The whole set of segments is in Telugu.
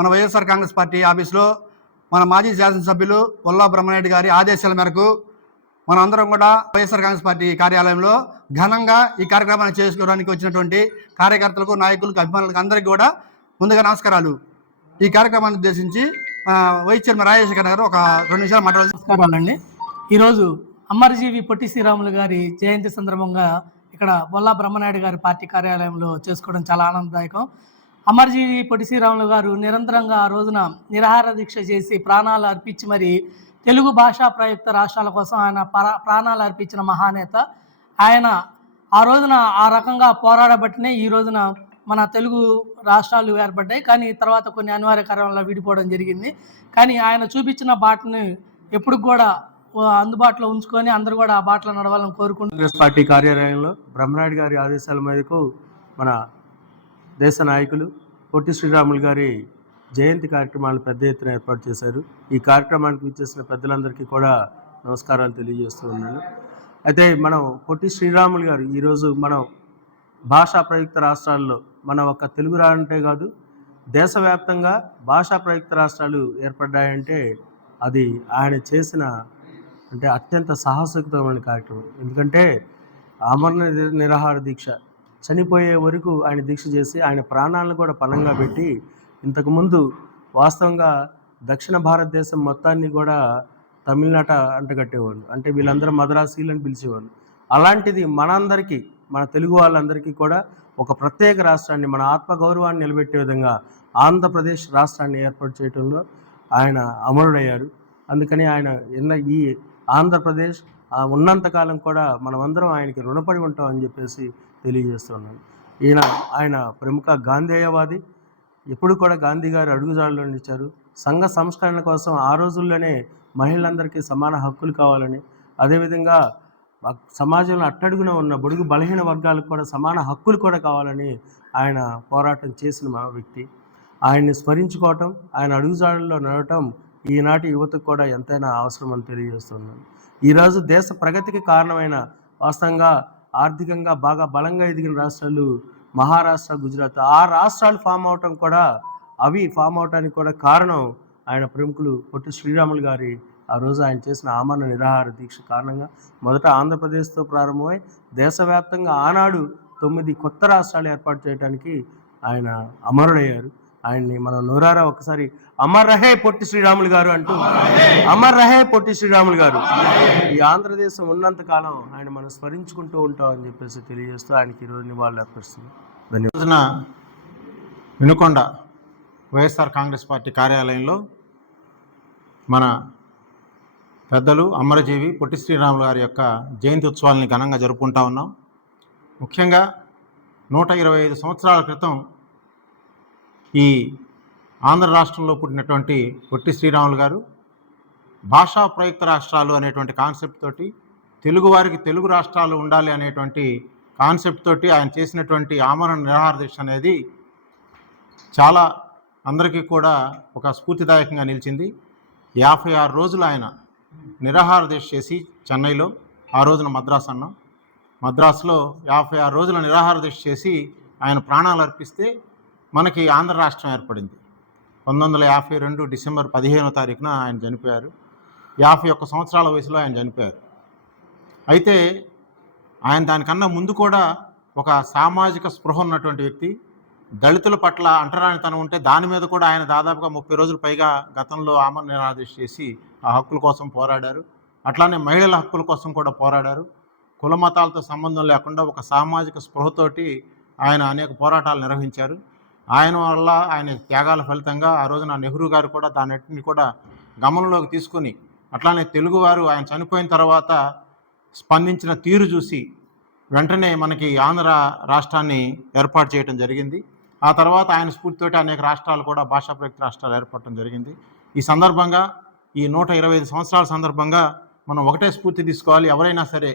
మన వైఎస్ఆర్ కాంగ్రెస్ పార్టీ ఆఫీసులో మన మాజీ శాసనసభ్యులు పొల్లా బ్రహ్మనాయుడు గారి ఆదేశాల మేరకు మనందరం కూడా వైఎస్ఆర్ కాంగ్రెస్ పార్టీ కార్యాలయంలో ఘనంగా ఈ కార్యక్రమాన్ని చేసుకోవడానికి వచ్చినటువంటి కార్యకర్తలకు, నాయకులకు, అభిమానులకు అందరికీ కూడా ముందుగా నమస్కారాలు. ఈ కార్యక్రమాన్ని ఉద్దేశించి వైస్ చైర్మన్ రాజశేఖర్ గారు ఒక 2 నిమిషాలు మాట్లాడాలి. నమస్కారాలండి. ఈరోజు అమరజీవి పొట్టి శ్రీరాములు గారి జయంతి సందర్భంగా ఇక్కడ పొల్లా బ్రహ్మనాయుడు గారి పార్టీ కార్యాలయంలో చేసుకోవడం చాలా ఆనందదాయకం. అమరజీవి పొట్టి శ్రీరాములు గారు నిరంతరంగా ఆ రోజున నిరాహార దీక్ష చేసి ప్రాణాలు అర్పించి మరి తెలుగు భాషా ప్రయుక్త రాష్ట్రాల కోసం ఆయన ప్రాణాలు అర్పించిన మహానేత. ఆయన ఆ రోజున ఆ రకంగా పోరాడబట్టినే ఈ రోజున మన తెలుగు రాష్ట్రాలు ఏర్పడ్డాయి. కానీ తర్వాత కొన్ని అనివార్య కారణాల విడిపోవడం జరిగింది. కానీ ఆయన చూపించిన బాటని ఎప్పుడు కూడా అందుబాటులో ఉంచుకొని అందరూ కూడా ఆ బాటలో నడవాలని కోరుకుంటున్నారు. కాంగ్రెస్ పార్టీ కార్యాలయంలో బ్రహ్మనాయుడు గారి ఆదేశాల మేరకు మన దేశ నాయకులు పొట్టి శ్రీరాములు గారి జయంతి కార్యక్రమాలు పెద్ద ఎత్తున ఏర్పాటు చేశారు. ఈ కార్యక్రమానికి విచ్చేసిన పెద్దలందరికీ కూడా నమస్కారాలు తెలియజేస్తూ ఉన్నాను. అయితే మనం పొట్టి శ్రీరాములు గారు ఈరోజు మనం భాషా ప్రయుక్త రాష్ట్రాల్లో మన ఒక తెలుగు అంటే కాదు, దేశవ్యాప్తంగా భాషా ప్రయుక్త రాష్ట్రాలు ఏర్పడ్డాయంటే అది ఆయన చేసిన అంటే అత్యంత సాహసోక్తమైన కార్యక్రమం. ఎందుకంటే నిరాహార దీక్ష చనిపోయే వరకు ఆయన దీక్ష చేసి ఆయన ప్రాణాలను కూడా పణంగా పెట్టి, ఇంతకుముందు వాస్తవంగా దక్షిణ భారతదేశం మొత్తాన్ని కూడా తమిళనాట అంటగట్టేవాళ్ళు. అంటే వీళ్ళందరూ మద్రాసీలను పిలిచేవాళ్ళు. అలాంటిది మనందరికీ, మన తెలుగు వాళ్ళందరికీ కూడా ఒక ప్రత్యేక రాష్ట్రాన్ని, మన ఆత్మగౌరవాన్ని నిలబెట్టే విధంగా ఆంధ్రప్రదేశ్ రాష్ట్రాన్ని ఏర్పాటు చేయడంలో ఆయన అమరుడయ్యారు. అందుకని ఆయన ఈ ఆంధ్రప్రదేశ్ ఉన్నంతకాలం కూడా మనమందరం ఆయనకి రుణపడి ఉంటామని చెప్పేసి తెలియజేస్తున్నాను. ఆయన ప్రముఖ గాంధేయవాది. ఎప్పుడు కూడా గాంధీ గారు అడుగుజాడలో నిలిచారు. సంఘ సంస్కరణ కోసం ఆ రోజుల్లోనే మహిళలందరికీ సమాన హక్కులు కావాలని, అదేవిధంగా సమాజంలో అట్టడుగున ఉన్న బడుగు బలహీన వర్గాలకు కూడా సమాన హక్కులు కూడా కావాలని ఆయన పోరాటం చేసిన వ్యక్తి. ఆయన్ని స్మరించుకోవటం, ఆయన అడుగుజాడల్లో నడవటం ఈనాటి యువతకు కూడా ఎంతైనా అవసరం అని తెలియజేస్తున్నాను. ఈరోజు దేశ ప్రగతికి కారణమైన, వాస్తవంగా ఆర్థికంగా బాగా బలంగా ఎదిగిన రాష్ట్రాలు మహారాష్ట్ర, గుజరాత్. ఆ రాష్ట్రాలు ఫామ్ అవటానికి కూడా కారణం ఆయన ప్రముఖులు పొట్టి శ్రీరాములు గారి ఆ రోజు ఆయన చేసిన ఆమరణ నిరాహార దీక్ష కారణంగా మొదట ఆంధ్రప్రదేశ్తో ప్రారంభమై దేశవ్యాప్తంగా ఆనాడు 9 కొత్త రాష్ట్రాలు ఏర్పాటు చేయడానికి ఆయన అమరుడయ్యారు. ఆయన్ని మనం నోరారా ఒకసారి అమర్ రహే పొట్టి శ్రీరాములు గారు అంటూ, అమర్ రహే పొట్టి శ్రీరాములు గారు. ఈ ఆంధ్రదేశం ఉన్నంతకాలం ఆయన మనం స్మరించుకుంటూ ఉంటామని చెప్పేసి తెలియజేస్తూ ఆయనకి ఈరోజు నివాళులు అర్పిస్తున్నాం. ధన్యవాదాలు. వినుకొండ వైఎస్ఆర్ కాంగ్రెస్ పార్టీ కార్యాలయంలో మన పెద్దలు అమరజీవి పొట్టి శ్రీరాములు గారి యొక్క జయంతి ఉత్సవాలని ఘనంగా జరుపుకుంటా ఉన్నాం. ముఖ్యంగా 125 సంవత్సరాల క్రితం ఈ ఆంధ్ర రాష్ట్రంలో పుట్టినటువంటి పొట్టి శ్రీరాములు గారు భాషా ప్రయుక్త రాష్ట్రాలు అనేటువంటి కాన్సెప్ట్ తోటి, తెలుగువారికి తెలుగు రాష్ట్రాలు ఉండాలి అనేటువంటి కాన్సెప్ట్ తోటి ఆయన చేసినటువంటి ఆమరణ నిరాహార దీక్ష అనేది చాలా అందరికీ కూడా ఒక స్ఫూర్తిదాయకంగా నిలిచింది. 56 రోజులు ఆయన నిరాహార దీక్ష చేసి చెన్నైలో, ఆ రోజున మద్రాసులో 56 రోజుల నిరాహార దీక్ష చేసి ఆయన ప్రాణాలు అర్పిస్తే మనకి ఆంధ్ర రాష్ట్రం ఏర్పడింది. 1952 డిసెంబర్ 15వ తారీఖున ఆయన చనిపోయారు. 51 సంవత్సరాల వయసులో ఆయన చనిపోయారు. అయితే ఆయన దానికన్నా ముందు కూడా ఒక సామాజిక స్పృహ ఉన్నటువంటి వ్యక్తి. దళితుల పట్ల అంటరానితనం ఉంటే దాని మీద కూడా ఆయన దాదాపుగా 30 రోజులు పైగా గతంలో ఆమరణ నిరాహార దీక్ష చేసి ఆ హక్కుల కోసం పోరాడారు. అట్లానే మహిళల హక్కుల కోసం కూడా పోరాడారు. కుల మతాలతో సంబంధం లేకుండా ఒక సామాజిక స్పృహతోటి ఆయన అనేక పోరాటాలు నిర్వహించారు. ఆయన వల్ల, ఆయన త్యాగాల ఫలితంగా ఆ రోజున నెహ్రూ గారు కూడా దాన్నిటిని కూడా గమనంలోకి తీసుకుని, అట్లానే తెలుగువారు ఆయన చనిపోయిన తర్వాత స్పందించిన తీరు చూసి వెంటనే మనకి ఆంధ్ర రాష్ట్రాన్ని ఏర్పాటు చేయడం జరిగింది. ఆ తర్వాత ఆయన స్ఫూర్తితోటి అనేక రాష్ట్రాలు కూడా భాషా ప్రయుక్త రాష్ట్రాలు ఏర్పడటం జరిగింది. ఈ సందర్భంగా, ఈ 125 సంవత్సరాల సందర్భంగా మనం ఒకటే స్ఫూర్తి తీసుకోవాలి. ఎవరైనా సరే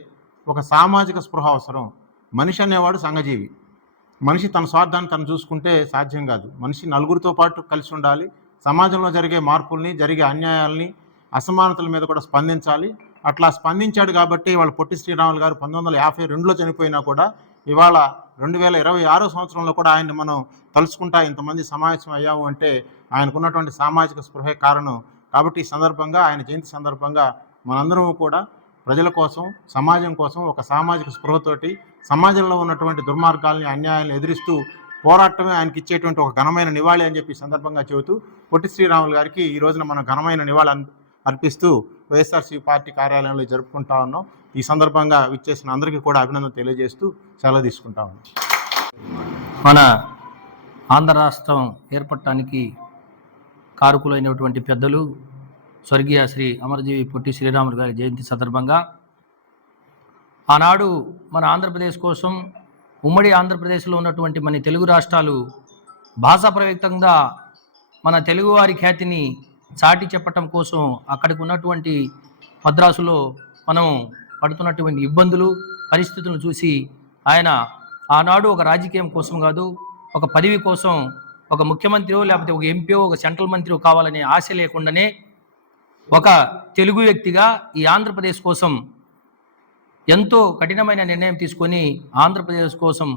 ఒక సామాజిక స్పృహ అవసరం. మనిషి అనేవాడు సంఘజీవి. మనిషి తన స్వార్థాన్ని తను చూసుకుంటే సాధ్యం కాదు. మనిషి నలుగురితో పాటు కలిసి ఉండాలి. సమాజంలో జరిగే మార్పుల్ని, జరిగే అన్యాయాల్ని, అసమానతల మీద కూడా స్పందించాలి. అట్లా స్పందించాడు కాబట్టి వాళ్ళ పొట్టి శ్రీరాములు గారు 1952లో చనిపోయినా కూడా ఇవాళ 2026 సంవత్సరంలో కూడా ఆయన్ని మనం తలుచుకుంటా ఇంతమంది సమావేశం అయ్యాము అంటే ఆయనకున్నటువంటి సామాజిక స్పృహే కారణం. కాబట్టి ఈ సందర్భంగా ఆయన జయంతి సందర్భంగా మనందరం కూడా ప్రజల కోసం, సమాజం కోసం ఒక సామాజిక స్పృహతోటి సమాజంలో ఉన్నటువంటి దుర్మార్గాల్ని, అన్యాయాలను ఎదిరిస్తూ పోరాటమే ఆయనకి ఇచ్చేటువంటి ఒక ఘనమైన నివాళి అని చెప్పి సందర్భంగా చెబుతూ పొట్టి శ్రీరాములు గారికి ఈ రోజున మనం ఘనమైన నివాళి అర్పిస్తూ వైఎస్ఆర్సీపీ పార్టీ కార్యాలయంలో జరుపుకుంటా ఉన్నాం. ఈ సందర్భంగా విచ్చేసిన అందరికీ కూడా అభినందన తెలియజేస్తూ సెలవు తీసుకుంటా ఉన్నాం. మన ఆంధ్ర రాష్ట్రం ఏర్పడటానికి కారకులైనటువంటి పెద్దలు స్వర్గీయ శ్రీ అమరజీవి పొట్టి శ్రీరాములు గారి జయంతి సందర్భంగా ఆనాడు మన ఆంధ్రప్రదేశ్ కోసం, ఉమ్మడి ఆంధ్రప్రదేశ్లో ఉన్నటువంటి మన తెలుగు రాష్ట్రాలు భాషా ప్రయుక్తంగా మన తెలుగువారి ఖ్యాతిని చాటి చెప్పటం కోసం అక్కడికి ఉన్నటువంటి మద్రాసులో మనం పడుతున్నటువంటి ఇబ్బందులు, పరిస్థితులను చూసి ఆయన ఆనాడు ఒక రాజకీయం కోసం కాదు, ఒక పదవి కోసం, ఒక ముఖ్యమంత్రి లేకపోతే ఒక ఎంపీ, ఒక సెంట్రల్ మంత్రి కావాలనే ఆశ లేకుండానే ఒక తెలుగు వ్యక్తిగా ఈ ఆంధ్రప్రదేశ్ కోసం ఎంతో కఠినమైన నిర్ణయం తీసుకొని ఆంధ్రప్రదేశ్ కోసం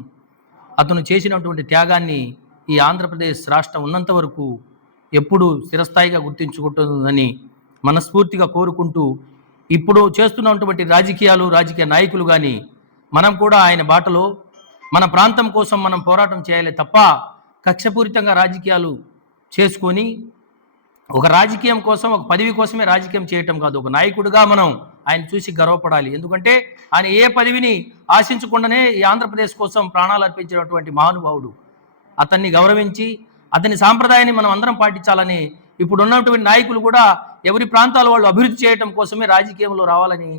అతను చేసినటువంటి త్యాగాన్ని ఈ ఆంధ్రప్రదేశ్ రాష్ట్రం ఉన్నంత వరకు ఎప్పుడు స్థిరస్థాయిగా గుర్తించుకుంటుందని మనస్ఫూర్తిగా కోరుకుంటూ, ఇప్పుడు చేస్తున్నటువంటి రాజకీయ నాయకులు కానీ మనం కూడా ఆయన బాటలో మన ప్రాంతం కోసం మనం పోరాటం చేయాలి తప్ప కక్షపూరితంగా రాజకీయాలు చేసుకొని ఒక రాజకీయం కోసం, ఒక పదవి కోసమే రాజకీయం చేయటం కాదు. ఒక నాయకుడిగా మనం ఆయన చూసి గర్వపడాలి. ఎందుకంటే ఆయన ఏ పదవిని ఆశించకుండానే ఈ ఆంధ్రప్రదేశ్ కోసం ప్రాణాలు అర్పించినటువంటి మహానుభావుడు. అతన్ని గౌరవించి అతని సాంప్రదాయాన్ని మనం అందరం పాటించాలని ఇప్పుడు ఉన్నటువంటి నాయకులు కూడా ఎవరి ప్రాంతాల వాళ్ళు అభివృద్ధి చేయటం కోసమే రాజకీయంలో రావాలని,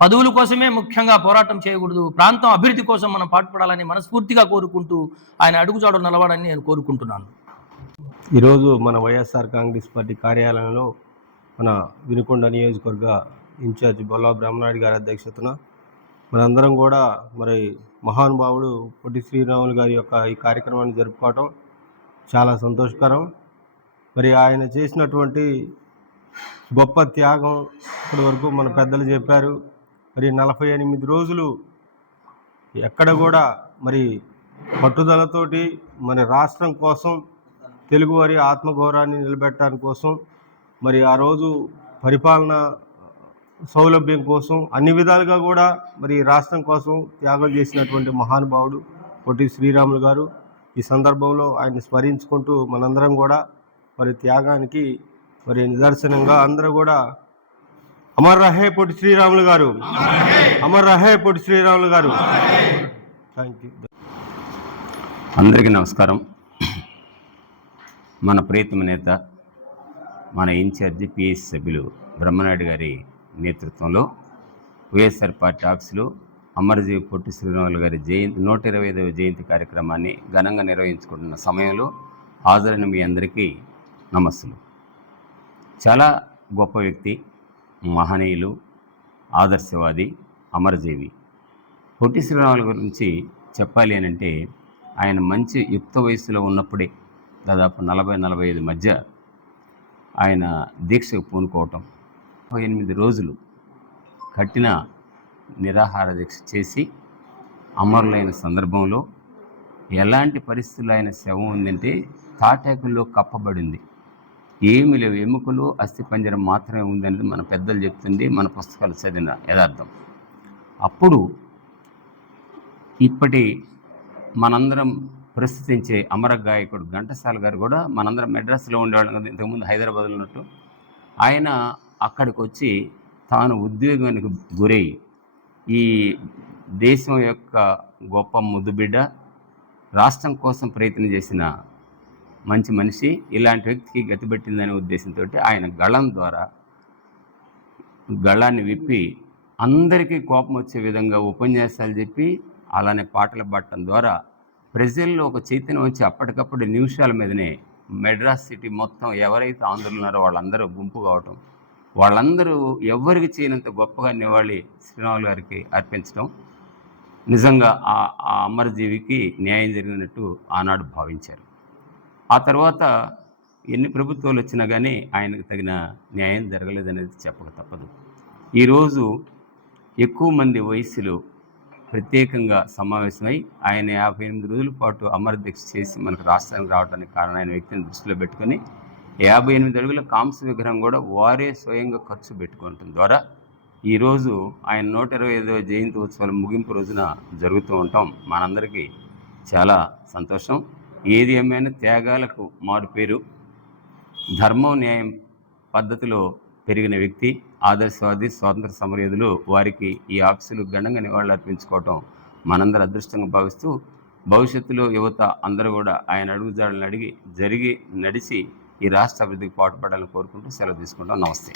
పదవుల కోసమే ముఖ్యంగా పోరాటం చేయకూడదు, ప్రాంతం అభివృద్ధి కోసం మనం పాటుపడాలని మనస్ఫూర్తిగా కోరుకుంటూ ఆయన అడుగుజాడలు నిలవాలని నేను కోరుకుంటున్నాను. ఈరోజు మన వైఎస్ఆర్ కాంగ్రెస్ పార్టీ కార్యాలయంలో మన వినుకొండ నియోజకవర్గ ఇన్ఛార్జ్ బొల్లా బ్రహ్మనాయుడు గారి అధ్యక్షతన మనందరం కూడా మరి మహానుభావుడు పొట్టి శ్రీరాములు గారి యొక్క ఈ కార్యక్రమాన్ని జరుపుకోవటం చాలా సంతోషకరం. మరి ఆయన చేసినటువంటి గొప్ప త్యాగం ఇప్పటి వరకు మన పెద్దలు చెప్పారు. మరి 48 రోజులు ఎక్కడ కూడా మరి పట్టుదలతోటి మన రాష్ట్రం కోసం, తెలుగువారి ఆత్మగౌరవాన్ని నిలబెట్టడానికి కోసం, మరి ఆ రోజు పరిపాలన సౌలభ్యం కోసం అన్ని విధాలుగా కూడా మరి రాష్ట్రం కోసం త్యాగం చేసినటువంటి మహానుభావుడు పొట్టి శ్రీరాములు గారు. ఈ సందర్భంలో ఆయన్ని స్మరించుకుంటూ మనందరం కూడా మరి త్యాగానికి మరి నిదర్శనంగా అందరూ కూడా అమర్ రహే పొట్టి శ్రీరాములు గారు, అమర్ రహే పొట్టి శ్రీరాములు గారు. Thank you. అందరికీ నమస్కారం. మన ప్రియతమ నేత, మన ఇన్ఛార్జి పిఎస్ సభ్యులు బ్రహ్మనాయుడు గారి నేతృత్వంలో వైఎస్ఆర్ పార్టీ ఆఫీసులో అమరజీవి పొట్టి శ్రీరాములు గారి 125వ జయంతి కార్యక్రమాన్ని ఘనంగా నిర్వహించుకుంటున్న సమయంలో హాజరైన మీ అందరికీ నమస్సులు. చాలా గొప్ప వ్యక్తి, మహనీయులు, ఆదర్శవాది అమరజీవి పొట్టి శ్రీరాములు గురించి చెప్పాలి అని అంటే, ఆయన మంచి యుక్త వయసులో ఉన్నప్పుడే దాదాపు 40-45 మధ్య ఆయన దీక్షకు పూనుకోవటం, 8 రోజులు కఠిన నిరాహార దీక్ష చేసి అమరులైన సందర్భంలో ఎలాంటి పరిస్థితుల్లో ఆయన శవం ఉందంటే తాటాకుల్లో కప్పబడింది, ఏమి లేవు, ఎముకలు అస్థిపంజరం మాత్రమే ఉందనేది మన పెద్దలు చెప్తుంది, మన పుస్తకాలు చదివిన యథార్థం. అప్పుడు ఇప్పటి మనందరం ప్రస్తుతించే అమర గాయకుడు ఘంటసాల గారు కూడా మనందరం మెడ్రాస్లో ఉండేవాళ్ళం కదా, ఇంతకుముందు హైదరాబాద్లో ఉన్నట్టు. ఆయన అక్కడికి వచ్చి తాను ఉద్వేగానికి గురై ఈ దేశం యొక్క గొప్ప ముద్దుబిడ్డ, రాష్ట్రం కోసం ప్రయత్నం చేసిన మంచి మనిషి, ఇలాంటి వ్యక్తికి గతిపెట్టిందనే ఉద్దేశంతో ఆయన గళం ద్వారా గళాన్ని విప్పి అందరికీ కోపం వచ్చే విధంగా ఉపన్యాసాలు చెప్పి అలానే పాటలు పాడటం ద్వారా ప్రజల్లో ఒక చైతన్యం వచ్చి అప్పటికప్పుడు నిమిషాల మీదనే మెడ్రాస్ సిటీ మొత్తం ఎవరైతే ఆంధ్రులు ఉన్నారో వాళ్ళందరూ గుంపు కావటం, వాళ్ళందరూ ఎవరికి చేయనంత గొప్పగా నివాళి శ్రీరాములు గారికి అర్పించడం నిజంగా ఆ అమరజీవికి న్యాయం జరిగినట్టు ఆనాడు భావించారు. ఆ తర్వాత ఎన్ని ప్రభుత్వాలు వచ్చినా కానీ ఆయనకు తగిన న్యాయం జరగలేదనేది చెప్పక తప్పదు. ఈరోజు ఎక్కువ మంది వయసులో ప్రత్యేకంగా సమావేశమై ఆయన 58 రోజుల పాటు అమర దీక్ష చేసి మనకు రాష్ట్రానికి రావడానికి కారణమైన వ్యక్తిని దృష్టిలో పెట్టుకొని 58 అడుగుల కాంస్య విగ్రహం కూడా వారే స్వయంగా ఖర్చు పెట్టుకోవటం ద్వారా ఈరోజు ఆయన 125వ జయంతి ఉత్సవాల ముగింపు రోజున జరుగుతూ ఉంటాం. మనందరికీ చాలా సంతోషం. ఏది ఏమైనా త్యాగాలకు మారు పేరు, ధర్మం న్యాయం పద్ధతిలో పెరిగిన వ్యక్తి, ఆదర్శవాది, స్వాతంత్ర సమరయోధులు. వారికి ఈ ఆఫీసులు ఘనంగా నివాళులు అర్పించుకోవటం మనందరి అదృష్టంగా భావిస్తూ భవిష్యత్తులో యువత అందరూ కూడా ఆయన అడుగుజాడలను నడిచి ఈ రాష్ట్ర అభివృద్ధికి పాటుపడాలని కోరుకుంటూ సెలవు తీసుకుంటాం. నమస్తే.